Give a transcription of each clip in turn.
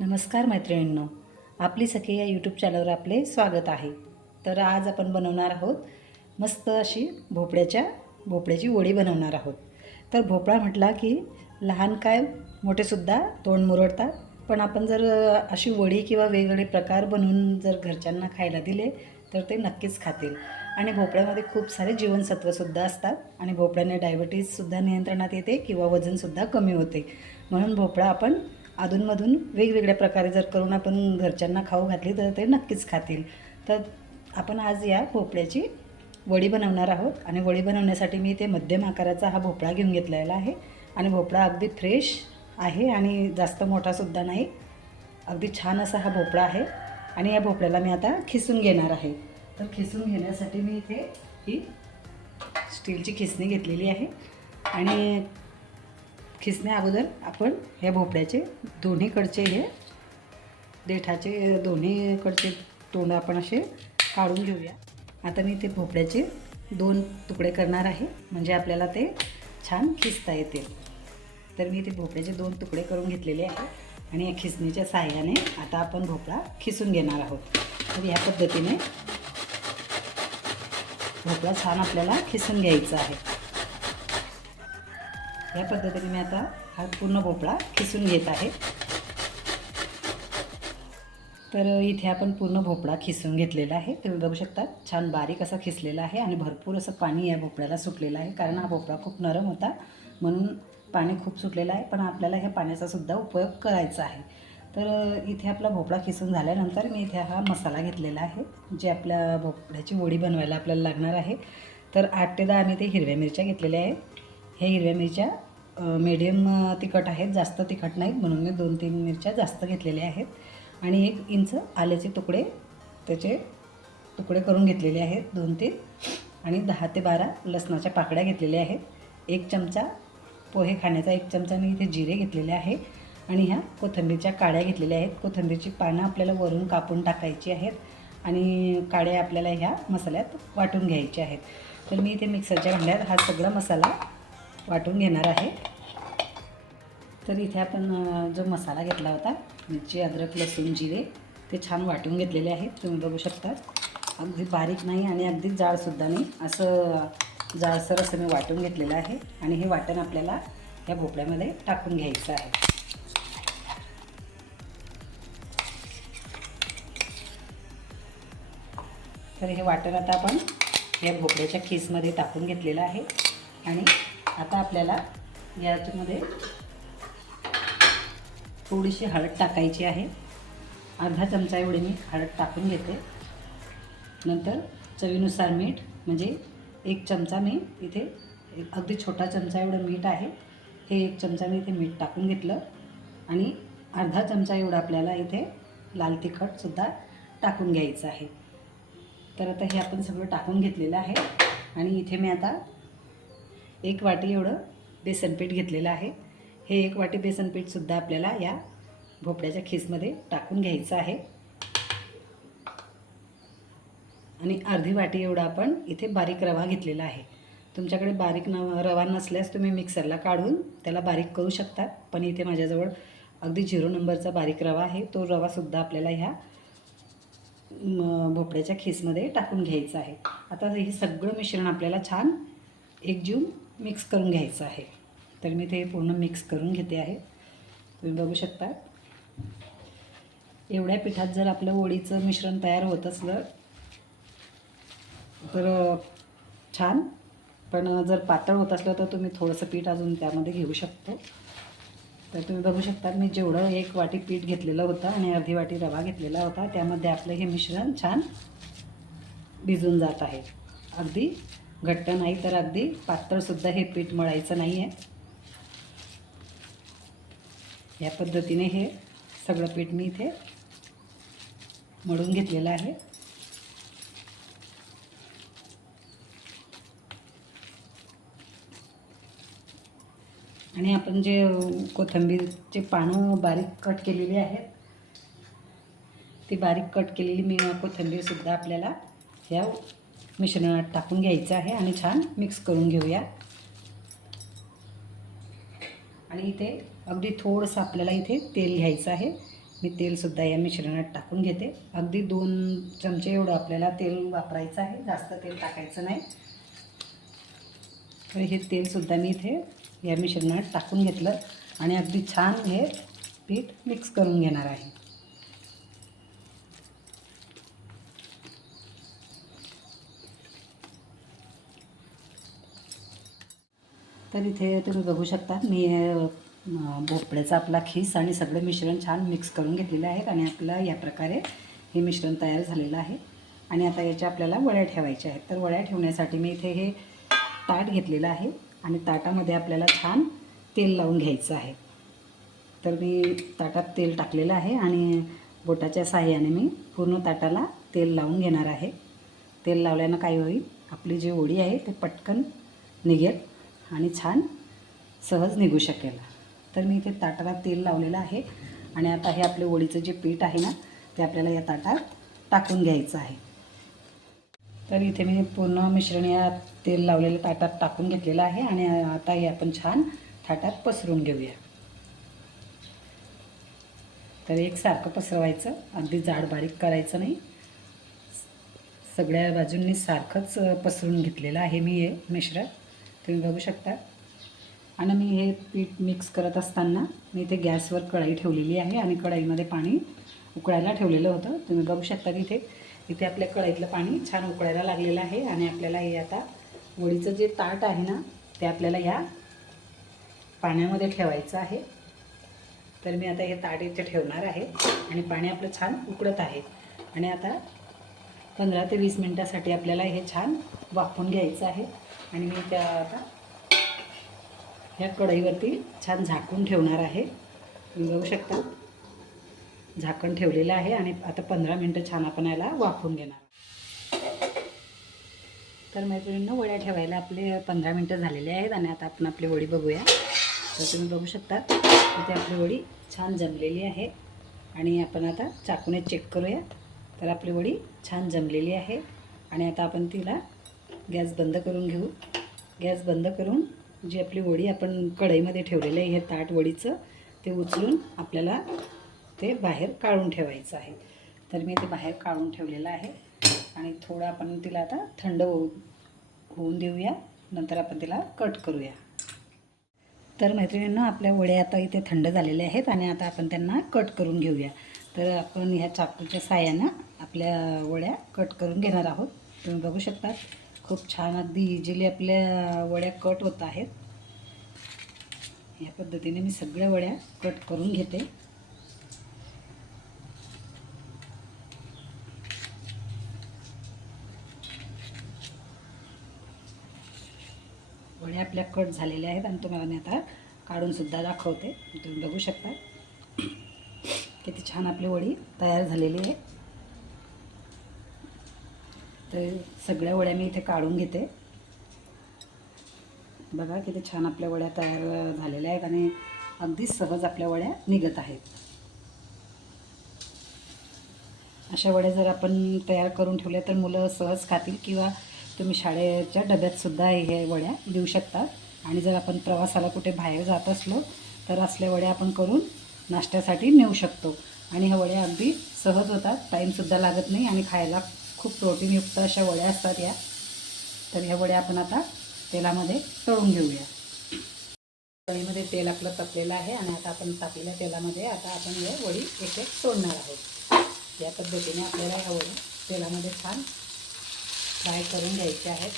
नमस्कार मैत्रिणींनो. आपली सखी या यूट्यूब चॅनलवर आपले स्वागत आहे. तर आज आपण बनवणार आहोत मस्त अशी भोपळ्याच्या भोपळ्याची वडी बनवणार आहोत. तर भोपळा म्हटला की लहान काय मोठेसुद्धा तोंड मुरडतात पण आपण जर अशी वडी किंवा वेगवेगळे प्रकार बनवून जर घरच्यांना खायला दिले तर ते नक्कीच खातील. आणि भोपळ्यामध्ये खूप सारे जीवनसत्वसुद्धा असतात आणि भोपळ्याने डायबिटीजसुद्धा नियंत्रणात येते किंवा वजनसुद्धा कमी होते. म्हणून भोपळा आपण अधूनमधून वेगवेगळ्या प्रकारे जर करून आपण घरच्यांना खाऊ घातली तर ते नक्कीच खातील. तर आपण आज या भोपळ्याची वडी बनवणार आहोत आणि वडी बनवण्यासाठी मी ते मध्यम आकाराचा हा भोपळा घेऊन घेतलेला आहे. आणि भोपळा अगदी फ्रेश आहे आणि जास्त मोठासुद्धा नाही. अगदी छान असा हा भोपळा आहे. आणि या भोपळ्याला मी आता खिसून घेणार आहे. तर खिसून घेण्यासाठी मी इथे ही स्टीलची खिसणी घेतलेली आहे. आणि खिसण्या अगोदर आपण ह्या भोपळ्याचे दोन्हीकडचे हे देठाचे दोन्हीकडचे तोंड आपण असे काढून घेऊया. आता मी ते भोपळ्याचे दोन तुकडे करणार आहे. म्हणजे आपल्याला ते छान खिसता येतील. तर मी ते भोपळ्याचे दोन तुकडे करून घेतलेले आहे. आणि या खिसणीच्या साह्याने आता आपण भोपळा खिसून घेणार आहोत. तर ह्या पद्धतीने भोपळा छान आपल्याला खिसून घ्यायचा आहे. या पद्धतीने मी आता हा पूर्ण भोपळा खिसून घेत आहे. तर इथे आपण पूर्ण भोपळा खिसून घेतलेला आहे. तुम्ही बघू शकता छान बारीक असा खिसलेला आहे आणि भरपूर असं पाणी या भोपळ्याला सुटलेलं आहे. कारण हा भोपळा खूप नरम होता म्हणून पाणी खूप सुटलेलं आहे. पण आपल्याला ह्या पाण्याचा सुद्धा उपयोग करायचा आहे. तर इथे आपला भोपळा खिसून झाल्यानंतर मी इथे हा मसाला घेतलेला आहे जे आपल्या भोपळ्याची वडी बनवायला आपल्याला लागणार आहे. तर आठ ते दहा मी ते हिरव्या मिरच्या घेतलेल्या आहेत हे हिरव्या मिरच्या मीडियम तिखट आहेत जास्त तिखट नाहीत म्हणून मी दोन तीन मिरच्या जास्त घेतलेल्या आहेत. आणि एक इंच आल्याचे तुकडे त्याचे तुकडे करून घेतलेले आहेत दोन तीन. आणि दहा ते बारा लसणाच्या पाकळ्या घेतलेल्या आहेत. एक चमचा पोहे खाण्याचा एक चमचा मी इथे जिरे घेतलेले आहे. आणि ह्या कोथिंबीरच्या काड्या घेतलेल्या आहेत. कोथंबीरची पानं आपल्याला वरून कापून टाकायची आहेत. आणि काड्या आपल्याला ह्या मसाल्यात वाटून घ्यायच्या आहेत. तर मी इथे मिक्सरच्या भांड्यात हा सगळा मसाला वाटून घेणार आहे. तर इथे आपण जो मसाला घेतला होता मिरची अद्रक लसूण जिरे ते छान वाटून घेतलेले आहेत. तुम्ही बघू शकता. अगदी बारीक नाही आणि अगदी जाडसुद्धा नाही. असं जाडसर असं मी वाटून घेतलेलं आहे. आणि हे वाटण आपल्याला या भोपळ्यामध्ये टाकून घ्यायचं आहे. तर हे वाटण आता आपण या भोपळ्याच्या खीसमध्ये टाकून घेतलेलं आहे. आणि आता आपल्याला याच्यामध्ये थोडीशी हळद टाकायची आहे. अर्धा चमचा एवढी मी हळद टाकून घेते. नंतर चवीनुसार मीठ म्हणजे एक चमचा मी इथे अगदी छोटा चमचा एवढं मीठ आहे. हे एक चमचा मी इथे मीठ टाकून घेतलं. आणि अर्धा चमचा एवढं आपल्याला इथे लाल तिखटसुद्धा टाकून घ्यायचं आहे. तर आता हे आपण सगळं टाकून घेतलेलं आहे. आणि इथे मी आता एक वाटी एवढं बेसनपीठ घेतलेलं आहे. हे एक वाटी बेसनपीठसुद्धा आपल्याला या भोपळ्याच्या खिसमध्ये टाकून घ्यायचं आहे. आणि अर्धी वाटी एवढा आपण इथे बारीक रवा घेतलेला आहे. तुमच्याकडे बारीक न रवा नसल्यास तुम्ही मिक्सरला काढून त्याला बारीक करू शकता. पण इथे माझ्याजवळ अगदी झिरो नंबरचा बारीक रवा आहे. तो रवासुद्धा आपल्याला ह्या भोपळ्याच्या खिसमध्ये टाकून घ्यायचं आहे. आता हे सगळं मिश्रण आपल्याला छान एकजीव मिक्स करून घ्यायचं आहे. तर मी ते पूर्ण मिक्स करून घेते आहे. तुम्ही बघू शकता. एवढ्या पिठात जर आपलं ओळीचं मिश्रण तयार होत असलं तर छान. पण जर पातळ होत असलं तर तुम्ही थोडंसं पीठ अजून त्यामध्ये घेऊ शकतो. तर तुम्ही बघू शकता मी जेवढं एक वाटी पीठ घेतलेलं होतं आणि अर्धी वाटी रवा घेतलेला होता त्यामध्ये आपलं हे मिश्रण छान भिजून जात आहे. अगदी घट्ट नाही तर अगदी पातळसुद्धा हे पीठ मळायचं नाही आहे या पद्धतीने हे सगळं पीठ मी इथे मळून घेतलेलं आहे. आणि आपण जे कोथिंबीरचे पानं बारीक कट केलेली आहेत ती बारीक कट केलेली मी कोथिंबीरसुद्धा आपल्याला या मिश्रणात टाकून घ्यायचं आहे आणि छान मिक्स करून घेऊया. आणि इथे अगदी थोडंसं आपल्याला इथे तेल घ्यायचं आहे. मी तेलसुद्धा या मिश्रणात टाकून घेते. अगदी दोन चमचे एवढं आपल्याला तेल वापरायचं आहे. जास्त तेल टाकायचं नाही. तर हे तेलसुद्धा मी इथे या मिश्रणात टाकून घेतलं आणि अगदी छान हे पीठ मिक्स करून घेणार आहे. तर इथे तुम्ही बघू शकता मी भोपळ्याचा आपला खीस आणि सगळं मिश्रण छान मिक्स करून घेतलेलं आहे आणि आपलं या प्रकारे हे मिश्रण तयार झालेलं आहे. आणि आता याच्या आपल्याला वळ्या ठेवायच्या आहेत. तर वळ्या ठेवण्यासाठी मी इथे हे ताट घेतलेलं आहे आणि ताटामध्ये आपल्याला छान तेल लावून घ्यायचं आहे. तर मी ताटात तेल टाकलेलं आहे आणि बोटाच्या साह्याने मी पूर्ण ताटाला तेल लावून घेणार आहे. तेल लावल्यानं काय होईल? आपली जी ओळी आहे ते पटकन निघेल. आणि छान सहज निघू शकेल. तर मी इथे ताटाला तेल लावलेलं आहे आणि आता हे आपले ओळीचं जे पीठ आहे ना ते आपल्याला या ताटात टाकून घ्यायचं आहे. तर इथे मी पूर्ण मिश्रण या तेल लावलेल्या ताटात टाकून घेतलेलं आहे आणि आता हे आपण छान ताटात पसरून घेऊया. तर एकसारखं पसरवायचं अगदी जाड बारीक करायचं नाही. सगळ्या बाजूंनी सारखंच पसरून घेतलेलं आहे मी हे मिश्रण. तुम्ही बघू शकता. आणि मी हे पीठ मिक्स करत असताना मी इथे गॅसवर कढाई ठेवलेली आहे आणि कढाईमध्ये पाणी उकळायला ठेवलेलं होतं. तुम्ही बघू शकता इथे इथे आपल्या कढईतलं पाणी छान उकळायला लागलेलं आहे आणि आपल्याला हे आता वडीचं जे ताट आहे ना ते आपल्याला या पाण्यामध्ये ठेवायचं आहे. तर मी आता हे ताट इथे ठेवणार आहे आणि पाणी आपलं छान उकळत आहे. आणि आता पंधरा ते वीस मिनटासाठी आपल्याला हे छान वाफवून घ्यायचं आहे. आणि मी त्या आता ह्या कढईवरती छान झाकून ठेवणार आहे. तुम्ही बघू शकता. झाकण ठेवलेलं आहे आणि आता पंधरा मिनटं छान आपण याला वाफून घेणार. तर मैत्रिणींना वड्या ठेवायला आपले पंधरा मिनटं झालेले आहेत आणि आता आपण आपली वडी बघूया. तर तुम्ही बघू शकता इथे आपली वडी छान जमलेली आहे. आणि आपण आता चाकूने चेक करूया. तर आपली वडी छान जमलेली आहे. आणि आता आपण तिला गॅस बंद करून घेऊ. गॅस बंद करून जी आपली वडी आपण कढईमध्ये ठेवलेलं आहे हे ताट वडीचं ते उचलून आपल्याला ते बाहेर काढून ठेवायचं आहे. तर मी ते बाहेर काढून ठेवलेलं आहे आणि थोडं आपण तिला आता थंड होऊ होऊन देऊया. नंतर आपण तिला कट करूया. तर मैत्रिणींना आपल्या वड्या आता इथे थंड झालेल्या आहेत आणि आता आपण त्यांना कट करून घेऊया. तर आपण ह्या चाकूच्या साह्यानं आपल्या वड्या कट करून घेणार आहोत. तुम्ही बघू शकता खूप छान. अगदी इझिली आपल्या वड्या कट होत आहेत. या पद्धतीने मी सगळ्या वड्या कट करून घेते. वड्या आपल्या कट झालेल्या आहेत आणि तुम्हाला मी आता काढूनसुद्धा दाखवते. तुम्ही बघू शकता. किती छान आपली वडी तयार झालेली आहे. तर सगळ्या वड्या मी इथे काढून घेते. बघा किती छान आपल्या वड्या तयार झालेल्या आहेत आणि अगदी सहज आपल्या वड्या निघत आहेत. अशा वड्या जर आपण तयार करून ठेवल्या तर मुलं सहज खातील किंवा तुम्ही शाळेच्या डब्यातसुद्धा हे वड्या देऊ शकता. आणि जर आपण प्रवासाला कुठे बाहेर जात असलो तर असल्या वड्या आपण करून नाश्त्यासाठी नेऊ शकतो. आणि ह्या वड्या अगदी सहज होतात. टाईमसुद्धा लागत नाही आणि खायला खूप प्रोटीनयुक्त अशा वड्या असतात या. तर ह्या वड्या आपण आता तेलामध्ये तळून घेऊया. कढईमध्ये तेल आपलं तपलेलं आहे आणि आता आपण तापलेल्या तेलामध्ये आता आपण हे वडी एक एक सोडणार आहोत. या पद्धतीने आपल्याला ह्या वडी तेलामध्ये छान फ्राय करून घ्यायचे आहेत.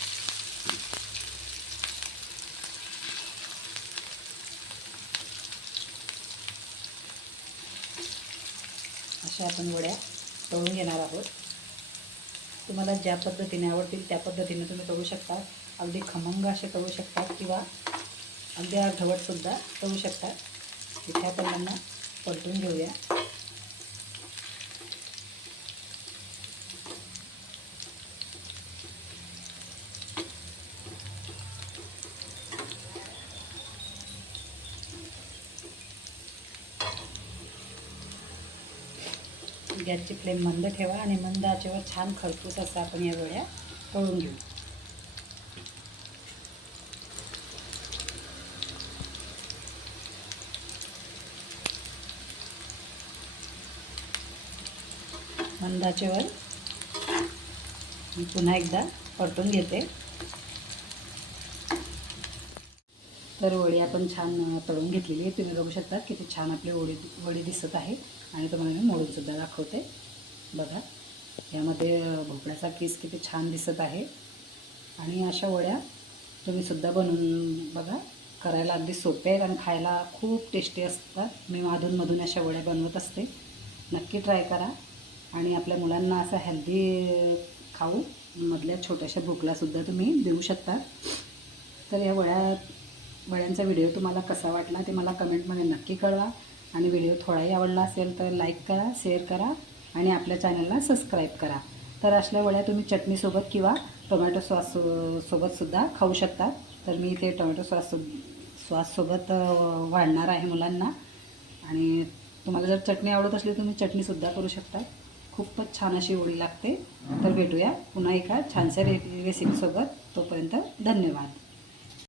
अशा आपण वड्या तळून घेणार आहोत. तुम्हाला ज्या पद्धतीने आवडतील त्या पद्धतीने तुम्ही तळू शकता. अगदी खमंग असे तळू शकतात किंवा अगदी अर्धवटसुद्धा तळू शकतात इथे आपण त्यांना पलटून घेऊया. गॅसची फ्लेम मंद ठेवा आणि मंद आचेवर छान खरपूस असं आपण या वड्या तळून घेऊ. मंदाचेवर मी पुन्हा एकदा परतून घेते. तर वडी आपण छान तळून घेतलेली आहे. तुम्ही बघू शकता किती छान आपली वडी वडी दिसत आहे. आणि तुम्हाला मी मोडूनसुद्धा दाखवते. बघा यामध्ये भोपळ्याचा किस किती छान दिसत आहे. आणि अशा वड्या तुम्हीसुद्धा बनवून बघा. करायला अगदी सोपे आहेत आणि खायला खूप टेस्टी असतात. मी अधूनमधून अशा वड्या बनवत असते. नक्की ट्राय करा. आणि आपल्या मुलांना असं हेल्दी खाऊ मधल्या छोट्याशा भूकलासुद्धा तुम्ही देऊ शकता. तर या वड्या वड्यांचा व्हिडिओ तुम्हाला कसा वाटला ते मला कमेंटमध्ये नक्की कळवा. आणि व्हिडिओ थोडाही आवडला असेल तर लाईक करा शेअर करा आणि आपल्या चॅनलला सबस्क्राईब करा. तर असल्या वड्या तुम्ही चटणीसोबत किंवा टोमॅटो सॉस सोबतसुद्धा खाऊ शकता तर मी इथे टोमॅटो सॉस सॉससोबत वाढणार आहे मुलांना. आणि तुम्हाला जर चटणी आवडत असली तुम्ही चटणीसुद्धा करू शकता खूपच छान अशी ओळी लागते. तर भेटूया पुन्हा एका छानशा रे रेसिपीसोबत तोपर्यंत धन्यवाद.